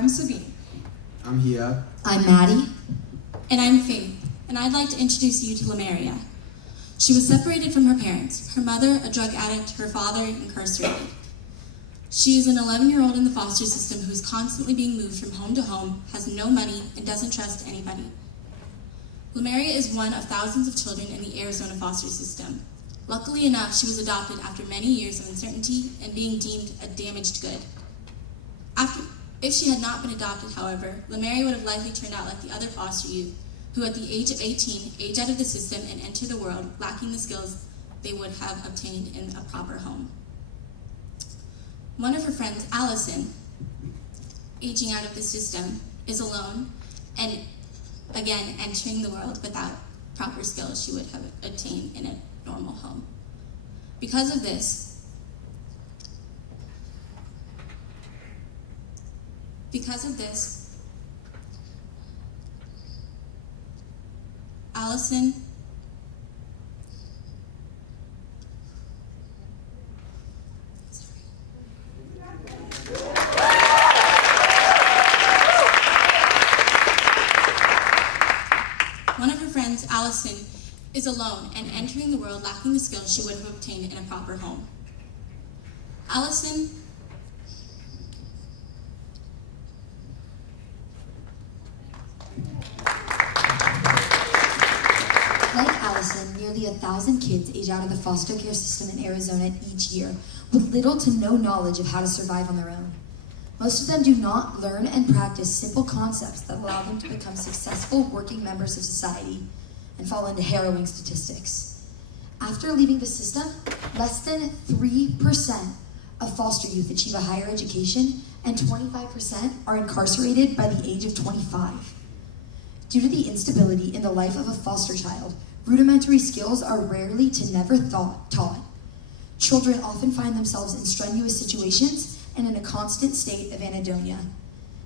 I'm Sabeen. I'm Heyab. I'm Maddie. And I'm Fayth, and I'd like to introduce you to Lemeria. She was separated from her parents, her mother a drug addict, her father incarcerated. She is an 11-year-old in the foster system who is constantly being moved from home to home, has no money, and doesn't trust anybody. Lemeria is one of thousands of children in the Arizona foster system. Luckily enough, she was adopted after many years of uncertainty and being deemed a damaged good. If she had not been adopted, however, Lemeria would have likely turned out like the other foster youth, who at the age of 18 age out of the system and enter the world lacking the skills they would have obtained in a proper home. One of her friends, Allison, aging out of the system, is alone and again entering the world without proper skills she would have obtained in a normal home. Because of this, Allison Allison is alone and entering the world lacking the skills she would have obtained in a proper home. Allison Like Allison, nearly 1,000 kids age out of the foster care system in Arizona each year with little to no knowledge of how to survive on their own. Most of them do not learn and practice simple concepts that allow them to become successful working members of society and fall into harrowing statistics. After leaving the system, less than 3% of foster youth achieve a higher education, and 25% are incarcerated by the age of 25. Due to the instability in the life of a foster child, rudimentary skills are rarely to never taught. Children often find themselves in strenuous situations and in a constant state of anhedonia.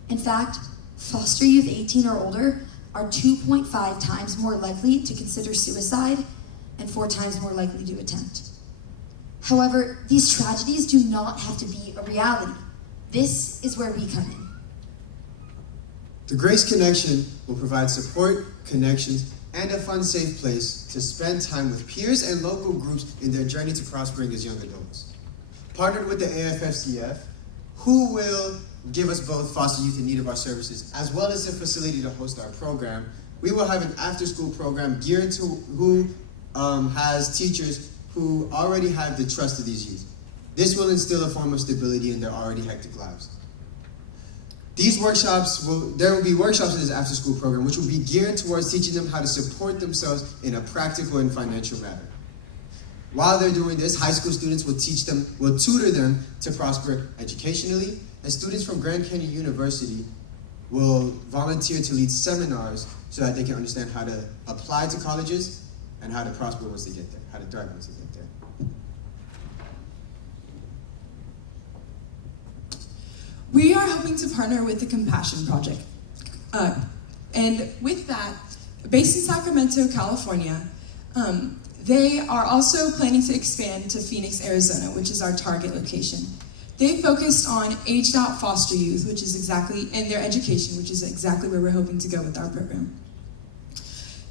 In fact, foster youth 18 or older are 2.5 times more likely to consider suicide and 4 times more likely to attempt. However, these tragedies do not have to be a reality. This is where we come in. The Grace Connection will provide support, connections, and a fun, safe place to spend time with peers and local groups in their journey to prospering as young adults. Partnered with the AFFCF, who will give us both foster youth in need of our services, as well as a facility to host our program, we will have an after-school program geared to who has teachers who already have the trust of these youth. This will instill a form of stability in their already hectic lives. There will be workshops in this after-school program which will be geared towards teaching them how to support themselves in a practical and financial manner. While they're doing this, high school students will tutor them to prosper educationally, and students from Grand Canyon University will volunteer to lead seminars so that they can understand how to apply to colleges and how to prosper once they get there, how to thrive once they get there. We are hoping to partner with the Compassion Project. And with that, based in Sacramento, California, they are also planning to expand to Phoenix, Arizona, which is our target location. They focused on aged out foster youth, which is exactly, and their education, which is exactly where we're hoping to go with our program.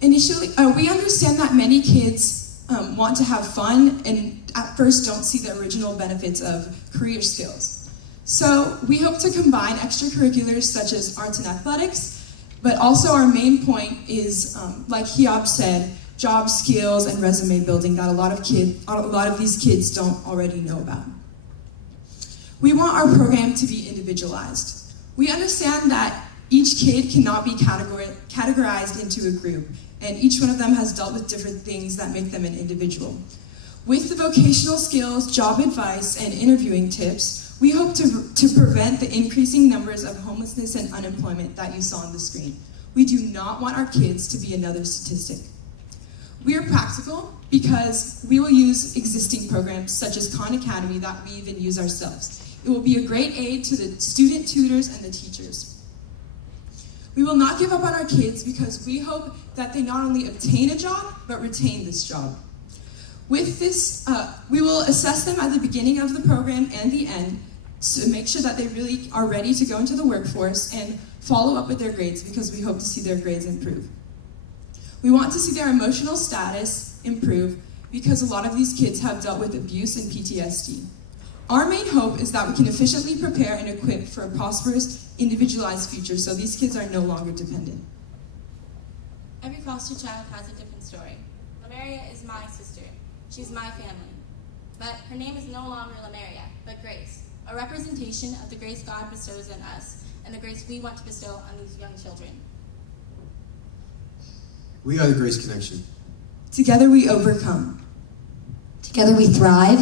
Initially, we understand that many kids want to have fun and at first don't see the original benefits of career skills. So we hope to combine extracurriculars such as arts and athletics, but also our main point is, like Heyab said, job skills and resume building that a lot of these kids don't already know about. We want our program to be individualized. We understand that each kid cannot be categorized into a group, and each one of them has dealt with different things that make them an individual. With the vocational skills, job advice, and interviewing tips, we hope to prevent the increasing numbers of homelessness and unemployment that you saw on the screen. We do not want our kids to be another statistic. We are practical because we will use existing programs such as Khan Academy that we even use ourselves. It will be a great aid to the student tutors and the teachers. We will not give up on our kids because we hope that they not only obtain a job, but retain this job. With this, we will assess them at the beginning of the program and the end to make sure that they really are ready to go into the workforce and follow up with their grades because we hope to see their grades improve. We want to see their emotional status improve because a lot of these kids have dealt with abuse and PTSD. Our main hope is that we can efficiently prepare and equip for a prosperous, individualized future so these kids are no longer dependent. Every foster child has a different story. Lemeria is my sister. She's my family. But her name is no longer Lemeria, but Grace, a representation of the grace God bestows on us and the grace we want to bestow on these young children. We are the Grace Connection. Together we overcome. Together we thrive.